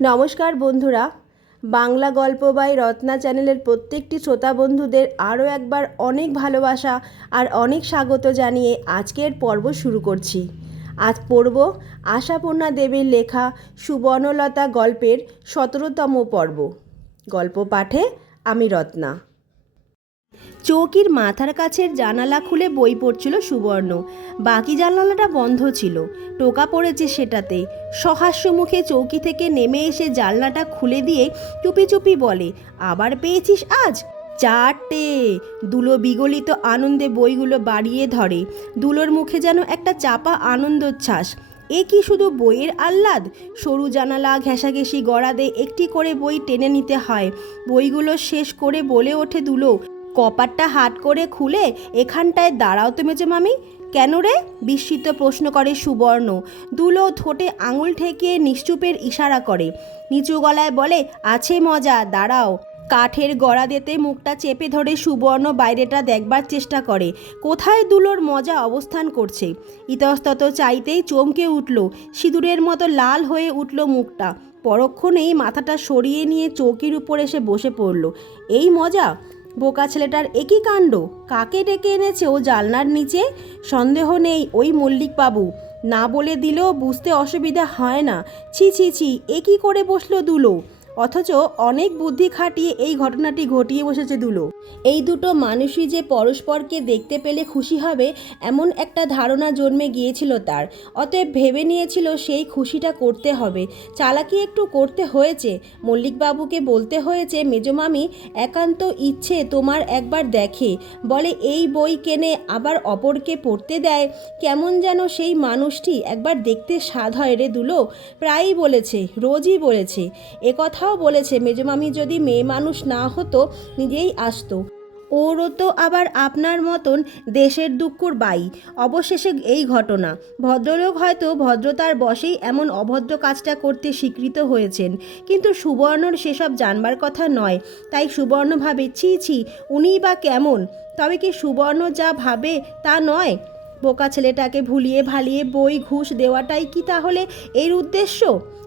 নমস্কার বন্ধুরা। বাংলা গল্প বাই রত্না চ্যানেলের প্রত্যেকটি শ্রোতা বন্ধুদের আরও একবার অনেক ভালোবাসা আর অনেক স্বাগত জানিয়ে আজকের পর্ব শুরু করছি। আজ পড়ব আশাপূর্ণা দেবীর লেখা সুবর্ণলতা গল্পের সতেরোতম পর্ব। গল্প পাঠে আমি রত্না। চৌকির মাথার কাছের জানালা খুলে বই পড়ছিল সুবর্ণ। বাকি জানালাটা বন্ধ ছিল। টোকা পড়েছে সেটাতে। সহাস্য মুখে চৌকি থেকে নেমে এসে জানলাটা খুলে দিয়ে চুপি চুপি বলে, আবার পেয়েছিস আজ? চারটে। দুলো বিগলিত আনন্দে বইগুলো বাড়িয়ে ধরে। দুলোর মুখে যেন একটা চাপা আনন্দোচ্ছ্বাস। এ কি শুধু বইয়ের আহ্লাদ? সরু জানালা ঘেঁষাঘেঁষি গড়াদে একটি করে বই টেনে নিতে হয়। বইগুলো শেষ করে বলে ওঠে দুলো কপারটা হাট করে খুলে এখানটায় দাঁড়াও তো মেজো মামি। কেন রে? বিস্মিত প্রশ্ন করে সুবর্ণ। দুলো ঠোঁটে আঙুল ঠেকিয়ে নিশ্চুপের ইশারা করে। নিচু গলায় বলে, আছে মজা, দাঁড়াও। কাঠের গড়াদেতে মুখটা চেপে ধরে সুবর্ণ বাইরেটা দেখবার চেষ্টা করে। কোথায় দুলোর মজা অবস্থান করছে? ইতস্তত চাইতেই চমকে উঠল। সিঁদুরের মতো লাল হয়ে উঠল মুখটা। পরক্ষণেই মাথাটা সরিয়ে নিয়ে চৌকির উপর এসে বসে পড়ল। এই মজা? বোকা ছেলেটার একই কাণ্ড। কাকে ডেকে এনেছে ও জালনার নিচে? সন্দেহ নেই ওই মল্লিকবাবু। না বলে দিলেও বুঝতে অসুবিধা হয় না। ছি ছি ছি একই করে বসল দুলো? অথচ অনেক বুদ্ধি খাটিয়ে এই ঘটনাটি ঘটিয়ে বসেছে দুলো। এই দুটো মানুষই যে পরস্পরকে দেখতে পেলে খুশি হবে, এমন একটা ধারণা জন্মে গিয়েছিল তার। অতএব ভেবে নিয়েছিল সেই খুশিটা করতে হবে। চালাকি একটু করতে হয়েছে। মল্লিকবাবুকে বলতে হয়েছে মেজমামি একান্ত ইচ্ছে তোমার একবার দেখে। বলে, এই বই কেনে আবার অপরকে পড়তে দেয়? কেমন যেন সেই মানুষটি একবার দেখতে স্বাদ হয় রে দুলো। প্রায়ই বলেছে, রোজই বলেছে। একথাও বলেছে, মেজমামি যদি মেয়ে মানুষ না হতো, নিজেই আসতো। ওরও তো আবার আপনার মতন দেশের দুঃখর বাই। অবশেষে এই ঘটনা। ভদ্রলোক হয়তো ভদ্রতার বশেই এমন অভদ্র কাজটা করতে স্বীকৃত হয়েছেন। কিন্তু সুবর্ণর সেসব জানবার কথা নয়। তাই সুবর্ণ ভাবে, ছি ছি, উনিই বা কেমন? তবে কি সুবর্ণ যা ভাবে তা নয়? বোকা ছেলেটাকে ভুলিয়ে ভালিয়ে বই ঘুষ দেওয়াটাই কি তাহলে এর উদ্দেশ্য?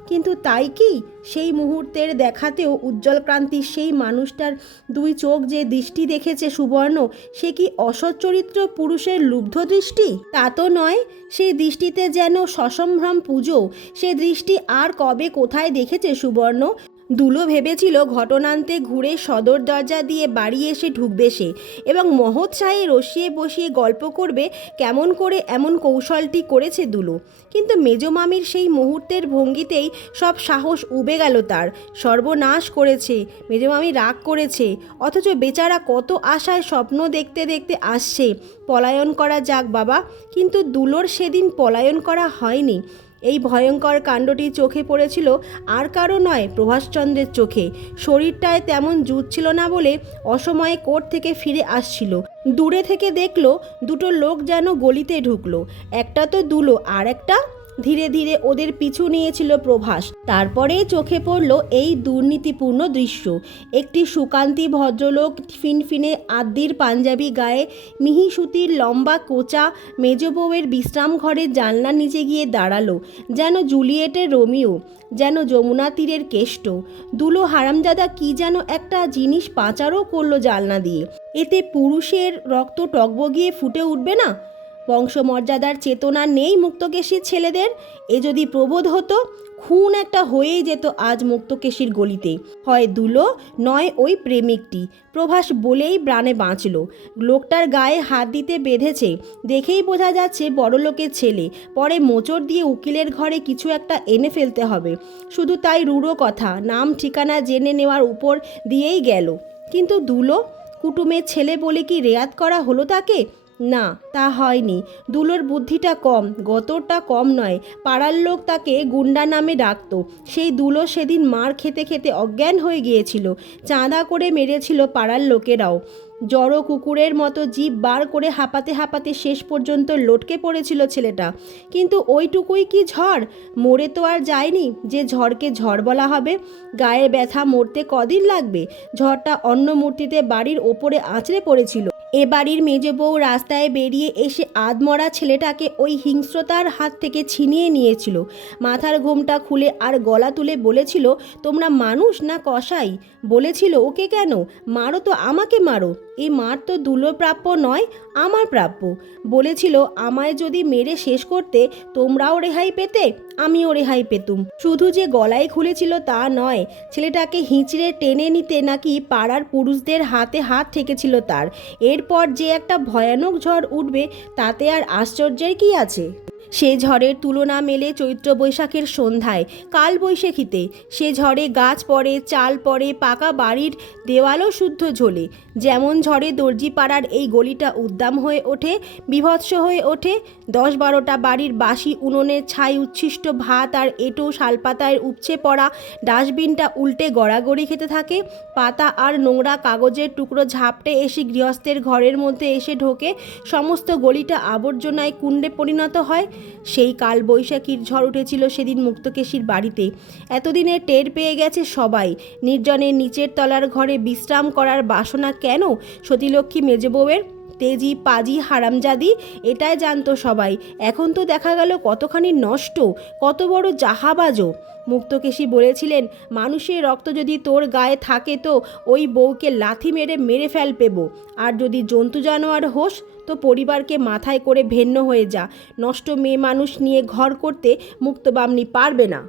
কিন্তু তাই কি? সেই মুহূর্তের দেখাতেও উজ্জ্বল ক্রান্তির সেই মানুষটার দুই চোখ যে দৃষ্টি দেখেছে সুবর্ণ, সে কি অসচ্চরিত্র পুরুষের লুব্ধ দৃষ্টি? তা তো নয় সেই দৃষ্টিতে যেন সসম্ভ্রম পুজো, সে দৃষ্টি আর কবে কোথায় দেখেছে সুবর্ণ? দুলো ভেবেছিল ঘটনান্তে ঘুরে সদর দরজা দিয়ে বাড়ি এসে ঢুকবে সে এবং মহৎ সাহে রসিয়ে বসিয়ে গল্প করবে কেমন করে এমন কৌশলটি করেছে দুলো। কিন্তু মেজমামির সেই মুহূর্তের ভঙ্গিতেই সব সাহস উবে গেল তার। সর্বনাশ করেছে মেজমামি রাগ করেছে, অথচ বেচারা কত আশায় স্বপ্ন দেখতে দেখতে আসছে। পলায়ন করা যাক বাবা, কিন্তু দুলোর সেদিন পলায়ন করা হয়নি। এই ভয়ঙ্কর কাণ্ডটি চোখে পড়েছিল আর কারও নয়, প্রভাসচন্দ্রের চোখে। শরীরটায় তেমন জুত ছিল না বলে অসময়ে কোর্ট থেকে ফিরে আসছিল। দূরে থেকে দেখল, দুটো লোক যেন গলিতে ঢুকলো। একটা তো দুলো আর একটা ধীরে ধীরে ওদের পিছু নিয়েছিল প্রভাস। তারপরে চোখে পড়ল এই দুর্নীতিপূর্ণ দৃশ্য। একটি সুকান্তি ভদ্রলোক ফিনফিনে আদ্যির পাঞ্জাবি গায়ে মিহি সুতির লম্বা কোচা মেজ বউয়ের বিশ্রাম ঘরের জানলার নিচে গিয়ে দাঁড়াল, যেন জুলিয়েটের রোমিও, যেন যমুনা তীরের কেষ্ট। দুলো হারামজাদা কি যেন একটা জিনিস পাচারও করল জানলা দিয়ে। এতে পুরুষের রক্ত টকবগিয়ে ফুটে উঠবে না? বংশমর্যাদার চেতনা নেই মুক্তকেশীর ছেলেদের। এ যদি প্রবোধ হতো, খুন একটা হয়েই যেত আজ মুক্তকেশীর গলিতে হয় দুলো, নয় ওই প্রেমিকটি। প্রভাস বলেই প্রাণে বাঁচল। লোকটার গায়ে হাত দিতে বেঁধেছে, দেখেই বোঝা যাচ্ছে বড়লোকের ছেলে। পরে মোচড় দিয়ে উকিলের ঘরে কিছু একটা এনে ফেলতে হবে। শুধু তাই রুড়ো কথা, নাম ঠিকানা জেনে নেওয়ার উপর দিয়েই গেল। কিন্তু দুলো, কুটুমের ছেলে বলে কি রেয়াত করা হলো তাকে? না, তা হয়নি। দুলোর বুদ্ধিটা কম, গতরটা কম নয়। পাড়ার লোক তাকে গুন্ডা নামে ডাকতো। সেই দুলো সেদিন মার খেতে খেতে অজ্ঞান হয়ে গিয়েছিল। চাঁদা করে মেরেছিল পাড়ার লোকেরাও। জড়ো কুকুরের মতো জিভ বার করে হাঁপাতে হাঁপাতে শেষ পর্যন্ত লটকে পড়েছিল ছেলেটা। কিন্তু ওইটুকুই কি ঝড়? মরে তো আর যায়নি। যে ঝড়কে ঝড় বলা হবে গায়ের ব্যথা মরতে কদিন লাগবে? ঝড়টা অন্য মূর্তিতে বাড়ির ওপরে আঁচড়ে পড়েছিল। এ বাড়ির মেজ বউ রাস্তায় বেরিয়ে এসে আধমরা ছেলেটাকে ওই হিংস্রতার হাত থেকে ছিনিয়ে নিয়েছিল। মাথার ঘোমটা খুলে আর গলা তুলে বলেছিল, তোমরা মানুষ না কষাই বলেছিল, ওকে কেন? মারো তো আমাকে মারো। এই মার তো দুলো প্রাপ্য নয়, আমার প্রাপ্য। বলেছিল, আমায় যদি মেরে শেষ করতে তোমরাও রেহাই পেতে, আমিও রেহাই পেতুম। শুধু যে গলায় খুলেছিল তা নয়, ছেলেটাকে হিঁচড়ে টেনে নিতে নাকি পাড়ার পুরুষদের হাতে হাত ঠেকেছিল তার। এরপর যে একটা ভয়ানক ঝড় উঠবে তাতে আর আশ্চর্যের কি আছে? সে ঝড়ের তুলনা মেলে চৈত্র বৈশাখের সন্ধ্যায় কাল বৈশাখীতে সে ঝড়ে গাছ পড়ে, চাল পড়ে, পাকা বাড়ির দেওয়ালও শুদ্ধ ঝোলে। যেমন ঝড়ে দর্জি পাড়ার এই গলিটা উদ্দাম হয়ে ওঠে, বিভৎস হয়ে ওঠে দশ বারোটা বাড়ির বাসি উনুনের ছাই উচ্ছিষ্ট ভাত আর এঁটো শালপাতায় উপচে পড়া ডাস্টবিনটা উল্টে গড়াগড়ি খেতে থাকে, পাতা আর নোংরা কাগজের টুকরো ঝাপটে এসে গৃহস্থের ঘরের মধ্যে এসে ঢোকে, সমস্ত গলিটা আবর্জনায় কুণ্ডে পরিণত হয় সেই কাল বৈশাখীর ঝড় উঠেছিল সেদিন মুক্তকেশীর বাড়িতে। এতদিনে টের পেয়ে গেছে সবাই। নির্জনের নিচের তলার ঘরে বিশ্রাম করার বাসনা কেন? সতীলক্ষ্মী মেজবউয়ের তেজি, পাজি, হারামজাদি, এটাই জানতো সবাই। এখন তো দেখা গেল কতখানি নষ্ট, কত বড় জাহাবাজও মুক্তকেশী বলেছিলেন, মানুষের রক্ত যদি তোর গায়ে থাকে তো ওই বউকে লাথি মেরে মেরে ফেল পেবো। আর যদি জন্তু জানোয়ার হোস, তো পরিবারকে মাথায় করে ভেন্ন হয়ে যা। নষ্ট মেয়ে মানুষ নিয়ে ঘর করতে মুক্তবামনি পারবে না।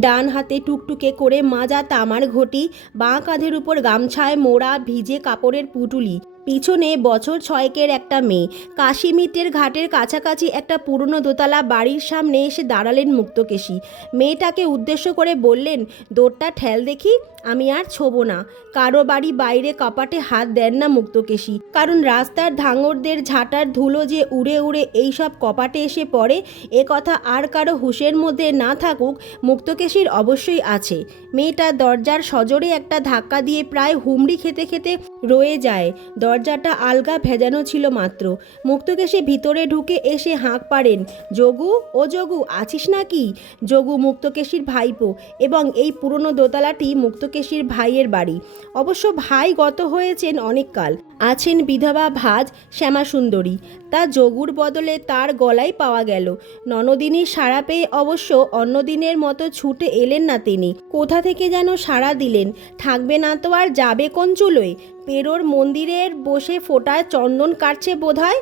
ডান হাতে টুকটুকে করে মাজা তামার ঘটি, বাঁ কাঁধের উপর গামছায় মোড়া ভিজে কাপড়ের পুটুলি। পিছনে বছর ছয়েকের একটা মেয়ে। কাশিমিটের ঘাটের কাছাকাছি একটা পুরনো দোতলা বাড়ির সামনে এসে দাঁড়ালেন মুক্তকেশী। মেয়েটাকে উদ্দেশ্য করে বললেন দৌড়টা ঠেল দেখি, আমি আর ছোবো না। কারও বাড়ি বাইরে কপাটে হাত দেন না মুক্তকেশী। কারণ রাস্তার ধাঙরদের ঝাঁটার ধুলো যে উড়ে উড়ে এইসব কপাটে এসে পড়ে, এ কথা আর কারও হুঁশের মধ্যে না থাকুক, মুক্তকেশীর অবশ্যই আছে। মেয়েটা দরজার সজোরে একটা ধাক্কা দিয়ে প্রায় হুমড়ি খেতে খেতে রয়ে যায়। দরজাটা আলগা ভেজানো ছিল মাত্র। মুক্তকেশী ভিতরে ঢুকে এসে হাঁক পাড়েন, যোগু, ও যোগু, আছিস নাকি? যোগু মুক্তকেশীর ভাইপো এবং এই পুরনো দোতলাটি মুক্তকেশীর ভাইয়ের বাড়ি। অবশ্য ভাই গত হয়েছেন অনেককাল। আছেন বিধবা ভাজ শ্যামাসুন্দরী। তা যোগুর বদলে তার গলায় পাওয়া গেল। ননদিনীর সাড়া পেয়ে অবশ্য অন্যদিনের মতো ছুটে এলেন না তিনি। কোথা থেকে যেন সাড়া দিলেন? থাকবে না তো আর যাবে কোন চুলোয়? পেরোর মন্দিরের বসে ফোটায় চন্দন কাটছে বোধহয়।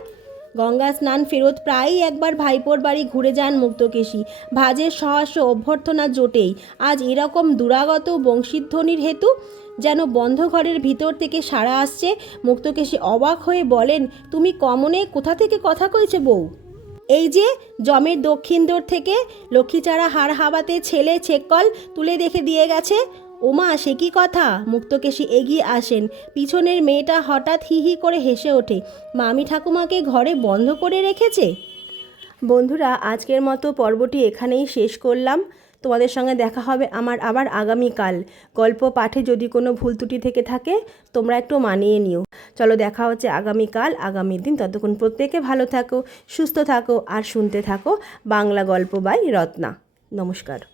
গঙ্গা স্নান ফেরত প্রায়ই একবার ভাইপোর বাড়ি ঘুরে যান মুক্তকেশী। ভাজের সহস্র অভ্যর্থনা জোটেই। আজ এরকম দুরাগত বংশীধ্বনির হেতু যেন বন্ধ ঘরের ভিতর থেকে সাড়া আসছে। মুক্তকেশী অবাক হয়ে বলেন, তুমি কমনে কোথা থেকে কথা কইছে বউ? এই যে, জমের দক্ষিণ দোর থেকে লক্ষ্মীচারা হাড় হাওয়াতে ছেলে ছেককল তুলে দেখে দিয়ে গেছে। ওমা, সে কি কথা? মুক্তকেশী এগিয়ে আসেন। পিছনের মেয়েটা হঠাৎ হি হি করে হেসে ওঠে। মামি ঠাকুমাকে ঘরে বন্ধ করে রেখেছে? বন্ধুরা, আজকের মতো পর্বটি এখানেই শেষ করলাম। তোমাদের সঙ্গে দেখা হবে আমার আবার আগামীকাল। গল্প পাঠে যদি কোনো ভুল ত্রুটি থেকে থাকে, তোমরা একটু মানিয়ে নিও। চলো, দেখা হচ্ছে আগামীকাল। আগামী দিন ততক্ষণ প্রত্যেকে ভালো থাকো, সুস্থ থাকো আর শুনতে থাকো বাংলা গল্প বাই রত্না। নমস্কার।